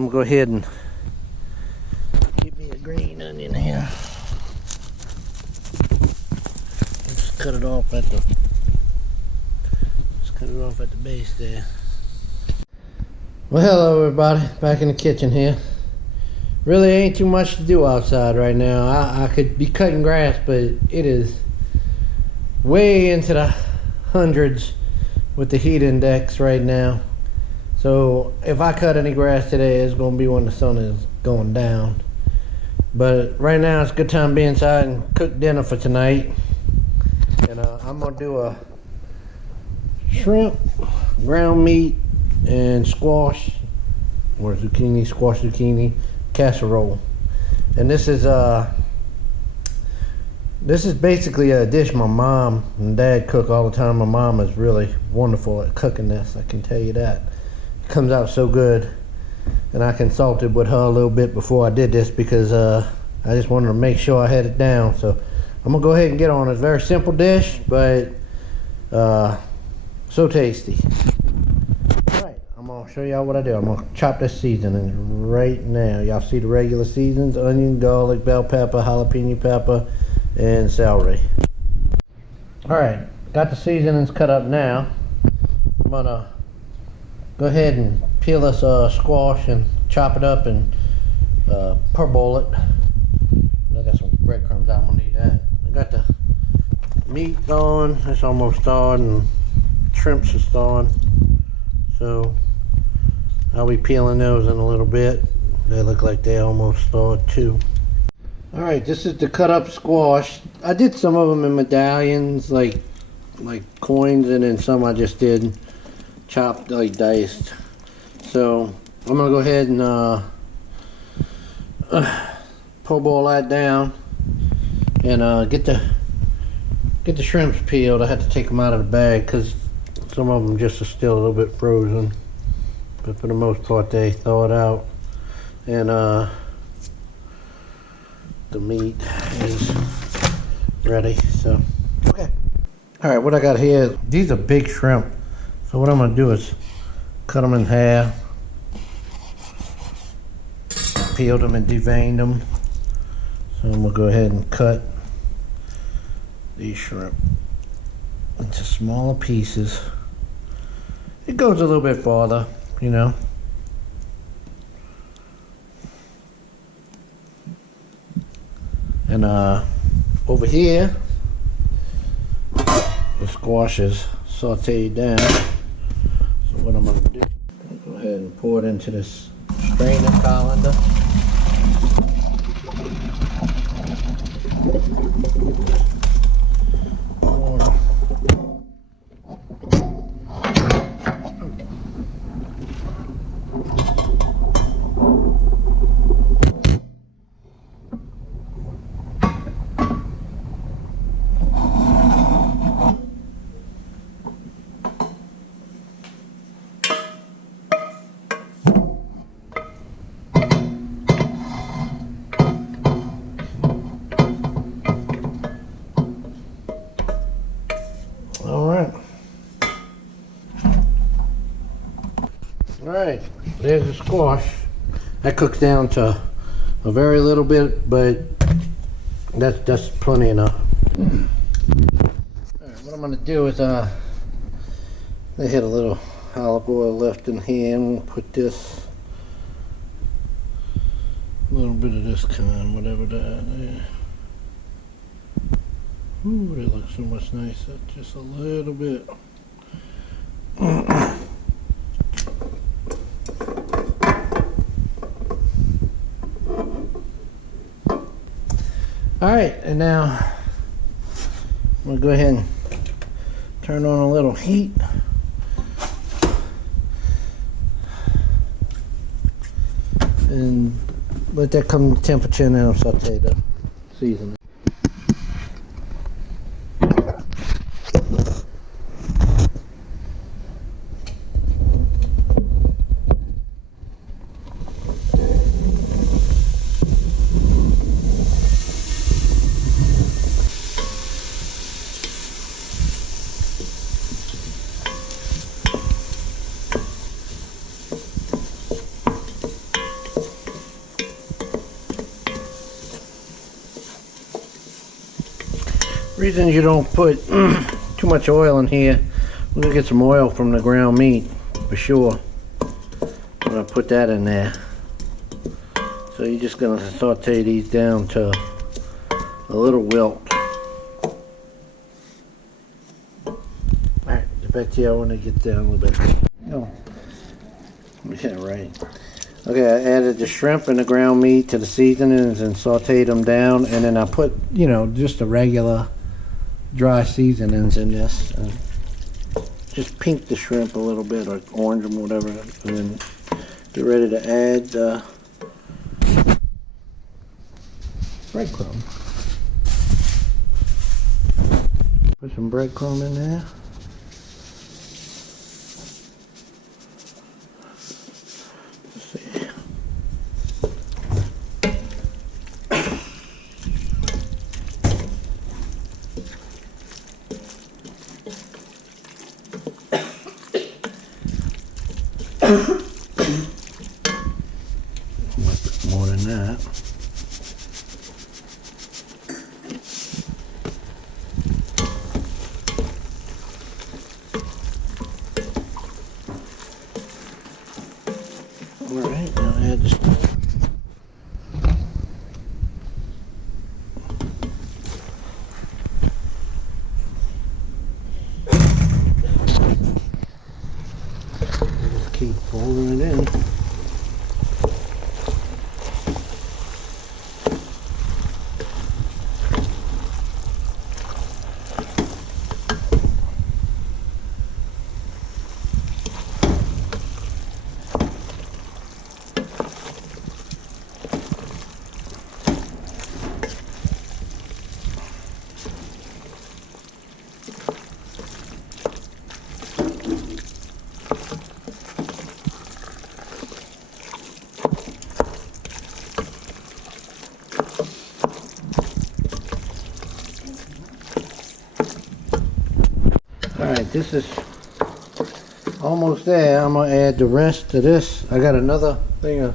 I'm gonna go ahead and get me a green onion here. Just cut it off at the base there. Well, hello everybody, back in the kitchen here. Really ain't too much to do outside right now. I could be cutting grass, but it is way into the hundreds with the heat index right now. So if I cut any grass today, it's gonna be when the sun is going down. But right now it's a good time to be inside and cook dinner for tonight. And I'm gonna do a shrimp, ground meat, and squash or zucchini, squash zucchini casserole. And this is basically a dish my mom and dad cook all the time. My mom is really wonderful at cooking this, I can tell you that. It comes out so good. And I consulted with her a little bit before I did this because I just wanted to make sure I had it down. So I'm gonna go ahead and get on it. It's a very simple dish, but so tasty. Alright, I'm gonna show y'all what I do. I'm gonna chop this seasoning right now. Y'all see the regular seasons: onion, garlic, bell pepper, jalapeno pepper, and celery. Alright, got the seasonings cut up now. I'm gonna go ahead and peel this squash and chop it up and parboil it. I got some breadcrumbs, I'm gonna need that. I got the meat thawing, it's almost thawed, and shrimps are thawing. So I'll be peeling those in a little bit. They look like they almost thawed too. Alright, this is the cut up squash. I did some of them in medallions, like coins, and then some I just did chopped, like diced. So I'm gonna go ahead and parboil that down and get the shrimps peeled. I had to take them out of the bag because some of them just are still a little bit frozen, but for the most part they thawed out. And the meat is ready. So okay. All right, what I got here, these are big shrimp. So what I'm gonna do is cut them in half, peeled them and deveined them. So I'm gonna go ahead and cut these shrimp into smaller pieces. It goes a little bit farther, you know. And over here, the squash is sauteed down. So what I'm gonna do, go ahead and pour it into this strainer colander. Alright, there's the squash. That cooks down to a very little bit, but that's plenty enough. Alright, what I'm going to do is I had a little olive oil left in here. I'm going to put this, a little bit of this kind, whatever that is. Ooh, that looks so much nicer. Just a little bit. Alright, and now I'm going to go ahead and turn on a little heat. And let that come to temperature, and then I'll saute the seasoning. Reason you don't put too much oil in here, we're gonna get some oil from the ground meat for sure. I'm gonna put that in there. So you're just gonna saute these down to a little wilt. Alright, get back to you when they get down a little bit. Oh, yeah, right. Okay, I added the shrimp and the ground meat to the seasonings and sauteed them down, and then I put, you know, just the regular dry seasonings in this. And just pink the shrimp a little bit, or orange them, whatever, and then get ready to add the breadcrumb. Put some breadcrumb in there. Let's see. More than that. Alright, now add this. Just keep folding it in. Alright, this is almost there. I'm going to add the rest of this. I got another thing of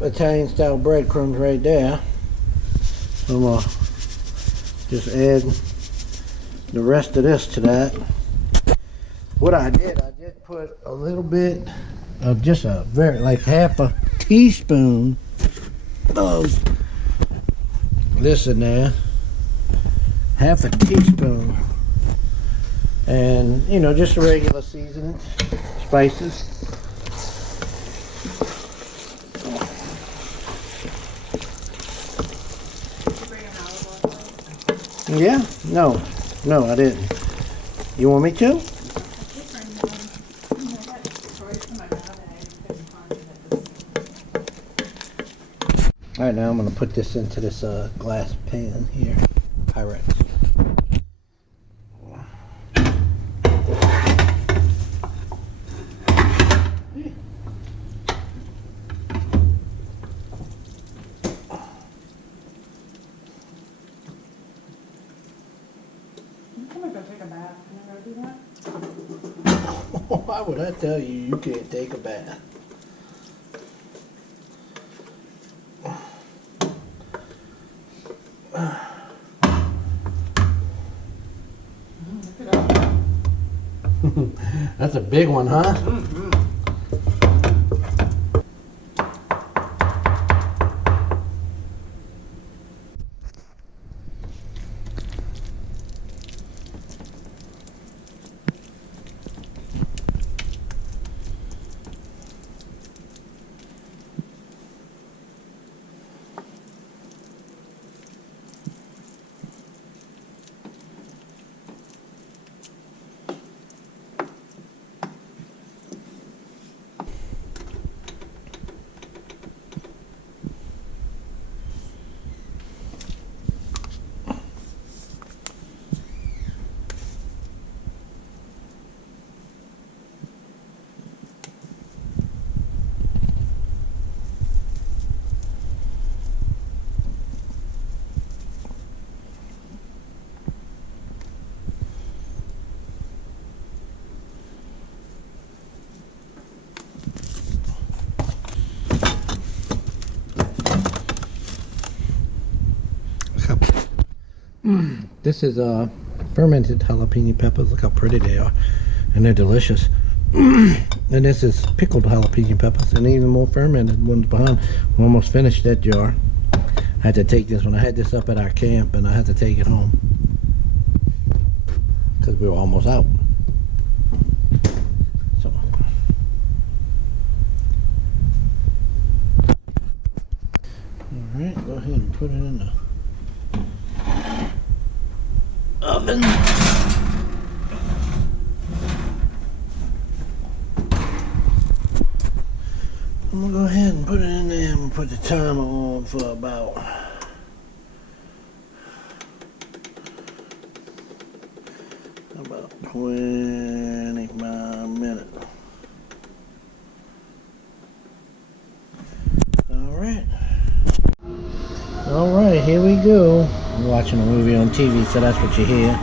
Italian style breadcrumbs right there. So I'm going to just add the rest of this to that. What I did put a little bit of just a very, like half a teaspoon of this in there. Half a teaspoon, and you know, just a regular seasoning, spices. Yeah, no, I didn't. You want me to? All right, now I'm going to put this into this glass pan here, Pyrex. Why would I tell you you can't take a bath? That's a big one, huh? Mm-hmm. This is fermented jalapeno peppers. Look how pretty they are, and they're delicious. And this is pickled jalapeno peppers, and even more fermented ones behind. We almost finished that jar. I had to take this one. I had this up at our camp, and I had to take it home because we were almost out. So, all right, go ahead and put it in the oven. I'm gonna go ahead and put it in there and put the timer on for about about 25 minutes. All right, here we go. I'm watching a movie on TV, so that's what you hear.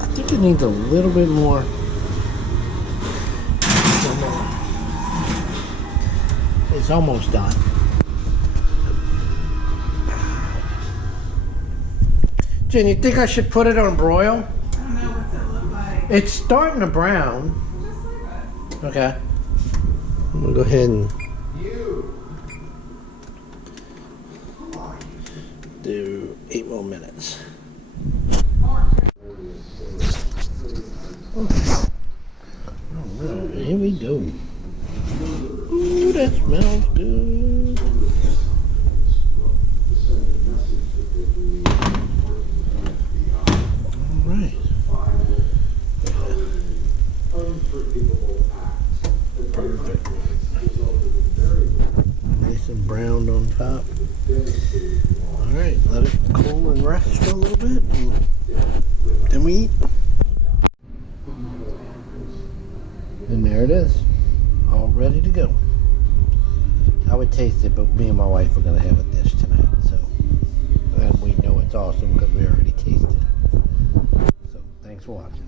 I think it needs a little bit more. It's almost done. Jen, you think I should put it on broil? I don't know what's it look like. It's starting to brown. Just leave it. Okay. I'm gonna go ahead and do 8 more minutes. Alright, here we go. Ooh, that smells good. Alright. Perfect. Nice and browned on top. Alright, let it cool and rest for a little bit, and then we eat. And there it is, all ready to go. I would taste it, but me and my wife are going to have a dish tonight, so. And we know it's awesome because we already tasted it. So, thanks for watching.